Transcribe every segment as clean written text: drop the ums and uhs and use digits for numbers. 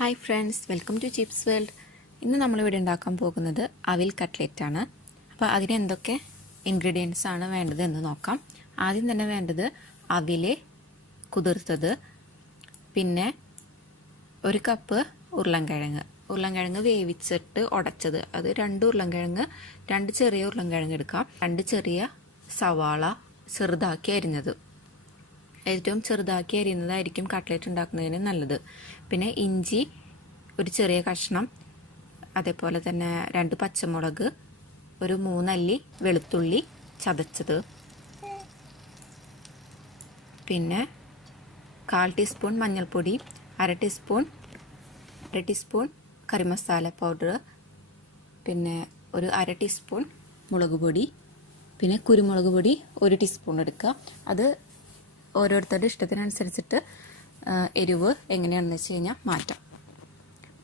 Hi friends, welcome to chips world. ഇന്ന് നമ്മളിവിടെ ഉണ്ടാക്കാൻ പോകുന്നത് അവിൽ കട്ട്ലെറ്റ് ആണ്. അപ്പോൾ അതിന് എന്തൊക്കെ ഇൻഗ്രീഡിയൻസ് ആണ് വേണ്ടത് എന്ന് നോക്കാം. ആദ്യം തന്നെ വേണ്ടത് അവില് കുതിർത്തത്, പിന്നെ 1 കപ്പ് ഉരുളൻകിഴങ്ങ് വേവിച്ചിട്ട് ഉടച്ചത്, അത് 2 ഉരുളൻകിഴങ്ങ്, 2 ചെറിയ ഉരുളൻകിഴങ്ങ് എടുക്കാം, 2 ചെറിയ സവാള ചെറുതാക്കി അരിഞ്ഞത്, ഏറ്റവും ചെറുതാക്കി അരിയുന്നതായിരിക്കും കട്ട്ലെറ്റ് ഉണ്ടാക്കുന്നതിന് നല്ലത്. പിന്നെ ഇഞ്ചി 1 ചെറിയ കഷ്ണം, അതേപോലെ തന്നെ 2 പച്ചമുളക്, 3 അല്ലി വെളുത്തുള്ളി ചതച്ചത്, പിന്നെ 1/4 ടീസ്പൂൺ മഞ്ഞൾപ്പൊടി, 1/2 ടീസ്പൂൺ കറി മസാല പൗഡർ, പിന്നെ 1/2 ടീസ്പൂൺ മുളക് പൊടി, പിന്നെ കുരുമുളക് പൊടി 1 ടീസ്പൂൺ എടുക്കുക. അത് ഓരോരുത്തരുടെ ഇഷ്ടത്തിനനുസരിച്ചിട്ട് എരിവ് എങ്ങനെയാണെന്ന് വെച്ച് കഴിഞ്ഞാൽ മാറ്റാം.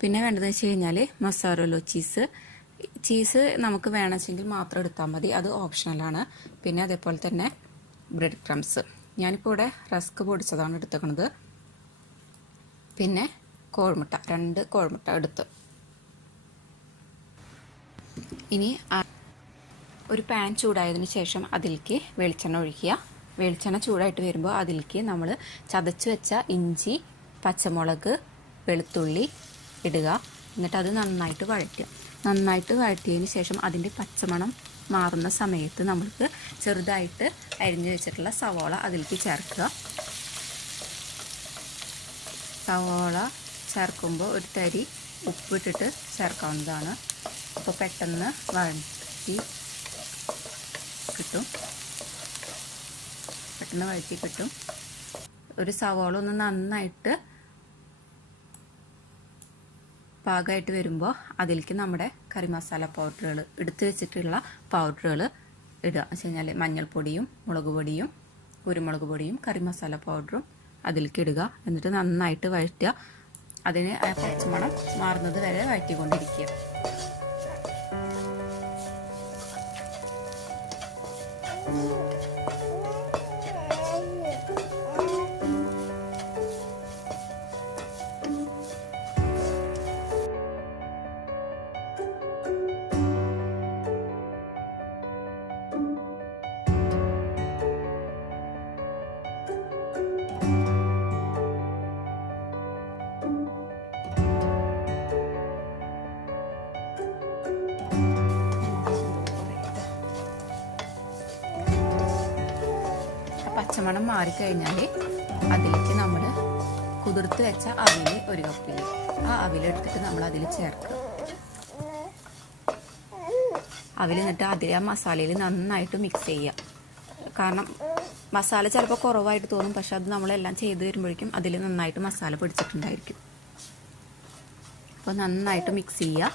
പിന്നെ വേണ്ടതെന്ന് വെച്ച് കഴിഞ്ഞാൽ മൊസറല്ല ചീസ് നമുക്ക് വേണമെങ്കിൽ മാത്രം എടുത്താൽ മതി, അത് ഓപ്ഷണലാണ്. പിന്നെ അതേപോലെ തന്നെ ബ്രെഡ് ക്രംസ്, ഞാനിപ്പോൾ ഇവിടെ റസ്ക് പൊടിച്ചതാണ് എടുത്തേക്കുന്നത്. പിന്നെ കോഴിമുട്ട, 2 കോഴിമുട്ട എടുത്ത്. ഇനി ഒരു പാൻ ചൂടായതിനു ശേഷം അതിലേക്ക് വെളിച്ചെണ്ണ ഒഴിക്കുക. വെളിച്ചെണ്ണ ചൂടായിട്ട് വരുമ്പോൾ അതിലേക്ക് നമ്മൾ ചതച്ച് വെച്ച ഇഞ്ചി, പച്ചമുളക്, വെളുത്തുള്ളി ഇടുക. എന്നിട്ട് അത് നന്നായിട്ട് വഴറ്റിയതിന് ശേഷം അതിൻ്റെ പച്ചമണം മാറുന്ന സമയത്ത് നമ്മൾക്ക് ചെറുതായിട്ട് അരിഞ്ഞു വെച്ചിട്ടുള്ള സവാള അതിലേക്ക് ചേർക്കുക. സവാള ചേർക്കുമ്പോൾ 1 തരി ഉപ്പിട്ടിട്ട് ചേർക്കാവുന്നതാണ്. അപ്പോൾ പെട്ടെന്ന് വഴറ്റി കിട്ടും. ഒരു സവാള ഒന്ന് നന്നായിട്ട് പാകമായിട്ട് വരുമ്പോൾ അതിലേക്ക് നമ്മുടെ കറി മസാല പൗഡറുകൾ, എടുത്തു വെച്ചിട്ടുള്ള പൗഡറുകൾ ഇടുക. എന്ന് വെച്ച് കഴിഞ്ഞാൽ മഞ്ഞൾപ്പൊടിയും, മുളക് പൊടിയും, കുരുമുളക് പൊടിയും, കറി മസാല പൗഡറും അതിലേക്ക് ഇടുക. എന്നിട്ട് നന്നായിട്ട് വഴറ്റുക. അതിന് ആ പച്ചമണം മാറുന്നത് വരെ വഴറ്റിക്കൊണ്ടിരിക്കുക. പച്ചമണം മാറിക്കഴിഞ്ഞാൽ അതിലേക്ക് നമ്മൾ കുതിർത്ത് വെച്ച അവിൽ 1 കപ്പിൽ, ആ അവിലെടുത്തിട്ട് നമ്മൾ അതിൽ ചേർക്കുക. അവിൽ എന്നിട്ട് ആ മസാലയിൽ നന്നായിട്ട് മിക്സ് ചെയ്യുക. കാരണം മസാല ചിലപ്പോൾ കുറവായിട്ട് തോന്നും, പക്ഷെ അത് നമ്മളെല്ലാം ചെയ്ത് വരുമ്പോഴേക്കും അതിൽ നന്നായിട്ട് മസാല പിടിച്ചിട്ടുണ്ടായിരിക്കും. അപ്പോൾ നന്നായിട്ട് മിക്സ് ചെയ്യുക.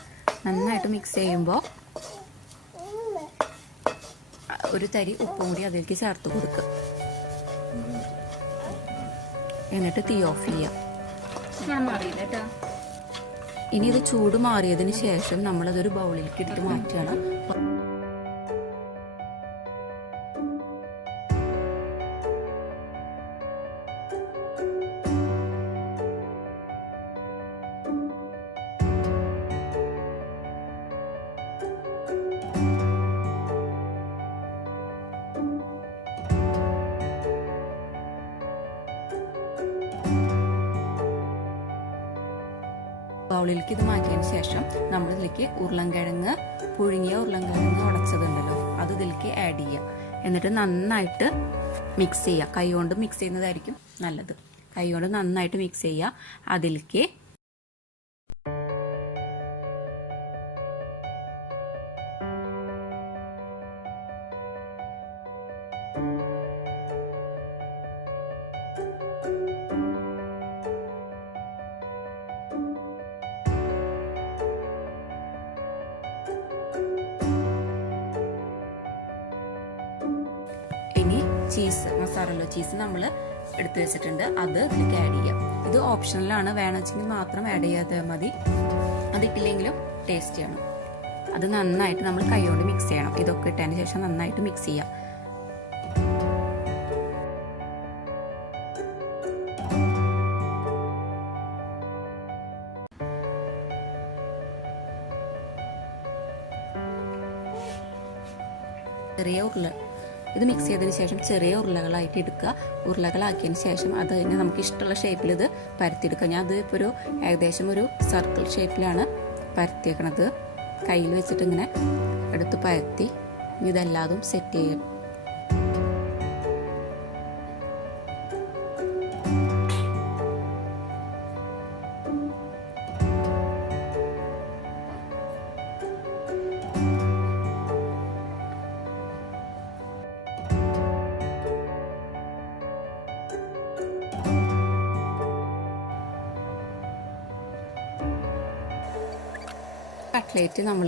നന്നായിട്ട് മിക്സ് ചെയ്യുമ്പോൾ 1 തരി ഉപ്പും കൂടി അതിലേക്ക് ചേർത്ത് കൊടുക്കുക. എന്നിട്ട് തീ ഓഫ് ചെയ്യാം. ഇനി ഇത് ചൂട് മാറിയതിന് ശേഷം നമ്മളതൊരു ബൗളിലേക്ക് ഇട്ട് മാറ്റുകയാണ്. ബൗളിലേക്ക് ഇത് മാറ്റിയതിന് ശേഷം നമ്മൾ ഇതിലേക്ക് പുഴുങ്ങിയ ഉരുളൻകിഴങ്ങ് ഉടച്ചതുണ്ടല്ലോ, അത് ഇതിലേക്ക് ആഡ് ചെയ്യുക. എന്നിട്ട് നന്നായിട്ട് മിക്സ് ചെയ്യുക. കൈകൊണ്ട് മിക്സ് ചെയ്യുന്നതായിരിക്കും നല്ലത്. കൈകൊണ്ട് നന്നായിട്ട് മിക്സ് ചെയ്യുക. അതിലേക്ക് മൊസറല്ല ചീസ് നമ്മൾ എടുത്തു വെച്ചിട്ടുണ്ട്, അത് ഇതിലേക്ക് ആഡ് ചെയ്യാം. ഇത് ഓപ്ഷണലാണ്, വേണമെങ്കിൽ മാത്രം ആഡ് ചെയ്യാതെ മതി. അതിട്ടില്ലെങ്കിലും ടേസ്റ്റിയാണ്. അത് നന്നായിട്ട് നമ്മൾ കൈകൊണ്ട് മിക്സ് ചെയ്യണം. ഇതൊക്കെ ഇട്ടതിന് ശേഷം നന്നായിട്ട് മിക്സ് ചെയ്യാം. ഇത് മിക്സ് ചെയ്തതിന് ശേഷം ചെറിയ ഉരുളകളായിട്ട് എടുക്കുക. ഉരുളകളാക്കിയതിന് ശേഷം അത് കഴിഞ്ഞ് നമുക്ക് ഇഷ്ടമുള്ള ഷേപ്പിൽ ഇത് പരത്തിയെടുക്കുക. ഞാൻ അത് ഇപ്പോൾ ഏകദേശം ഒരു സർക്കിൾ ഷേപ്പിലാണ് പരത്തിയേക്കണത്. കയ്യിൽ വെച്ചിട്ട് ഇങ്ങനെ എടുത്ത് പരത്തി ഇതെല്ലാതും സെറ്റ് ചെയ്യും. കട്ട്ലേറ്റ് നമ്മൾ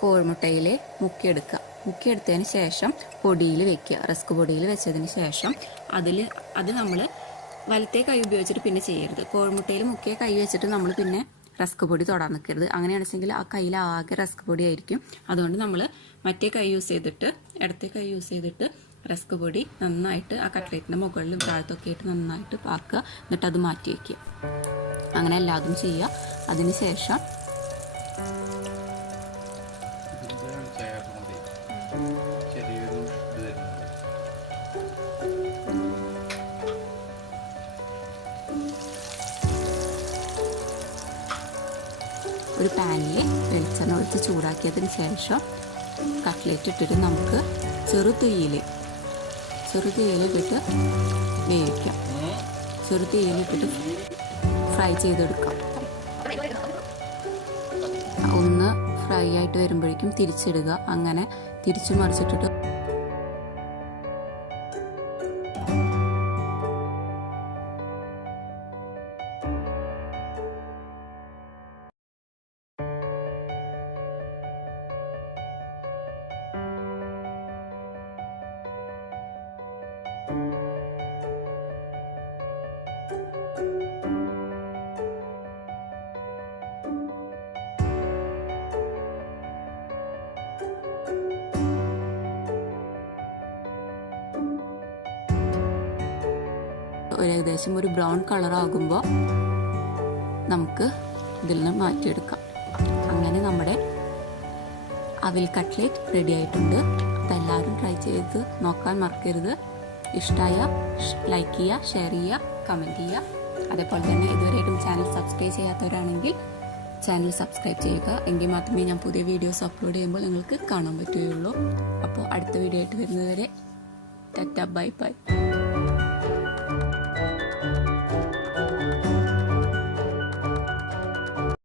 കോഴിമുട്ടയിൽ മുക്കിയെടുത്തതിന് ശേഷം പൊടിയിൽ വെക്കുക. റസ്ക് പൊടിയിൽ വെച്ചതിന് ശേഷം അത് നമ്മൾ വലത്തെ കൈ ഉപയോഗിച്ചിട്ട് പിന്നെ ചെയ്യരുത്. കോഴിമുട്ടയിൽ മുക്കിയ കൈ വെച്ചിട്ട് നമ്മൾ പിന്നെ റസ്ക് പൊടി തൊടാൻ നിൽക്കരുത്. അങ്ങനെയാണെന്നുവെച്ചെങ്കിൽ ആ കയ്യിൽ ആകെ റസ്ക് പൊടി ആയിരിക്കും. അതുകൊണ്ട് നമ്മൾ മറ്റേ കൈ യൂസ് ചെയ്തിട്ട് ഇടത്തെ കൈ യൂസ് ചെയ്തിട്ട് റസ്ക് പൊടി നന്നായിട്ട് ആ കട്ട്ലേറ്റിൻ്റെ മുകളിലും താഴത്തൊക്കെ ആയിട്ട് നന്നായിട്ട് പാക്കുക. എന്നിട്ട് അത് മാറ്റി വയ്ക്കുക. അങ്ങനെ എല്ലാതും ചെയ്യുക. അതിന് ശേഷം ഒരു പാനിൽ വെളിച്ചെണ്ണ ഒഴിച്ച് ചൂടാക്കിയതിന് ശേഷം കട്ട്ലേറ്റ് ഇട്ടിട്ട് നമുക്ക് ചെറുതീയിലിട്ടിട്ട് വേവിക്കാം. ചെറുതീയിലിട്ടിട്ട് ഫ്രൈ ചെയ്തെടുക്കാം. ഒന്ന് ഫ്രൈ ആയിട്ട് വരുമ്പോഴേക്കും തിരിച്ചിടുക. അങ്ങനെ തിരിച്ചു മറിച്ചിട്ടിട്ട് ഏകദേശം ഒരു ബ്രൗൺ കളറാകുമ്പോൾ നമുക്ക് ഇതിൽ നിന്ന് മാറ്റിയെടുക്കാം. അങ്ങനെ നമ്മുടെ അവിൽ കട്ട്ലേറ്റ് റെഡി ആയിട്ടുണ്ട്. അതെല്ലാവരും ട്രൈ ചെയ്ത് നോക്കാൻ മറക്കരുത്. ഇഷ്ടമായ ലൈക്ക് ചെയ്യുക, ഷെയർ ചെയ്യുക, കമൻറ്റ് ചെയ്യുക. അതേപോലെ തന്നെ ഇതുവരെയായിട്ടും ചാനൽ സബ്സ്ക്രൈബ് ചെയ്യാത്തവരാണെങ്കിൽ ചാനൽ സബ്സ്ക്രൈബ് ചെയ്യുക. എങ്കിൽ മാത്രമേ ഞാൻ പുതിയ വീഡിയോസ് അപ്ലോഡ് ചെയ്യുമ്പോൾ നിങ്ങൾക്ക് കാണാൻ പറ്റുകയുള്ളൂ. അപ്പോൾ അടുത്ത വീഡിയോ ആയിട്ട് വരുന്നതുവരെ ടാറ്റ ബൈ ബൈ.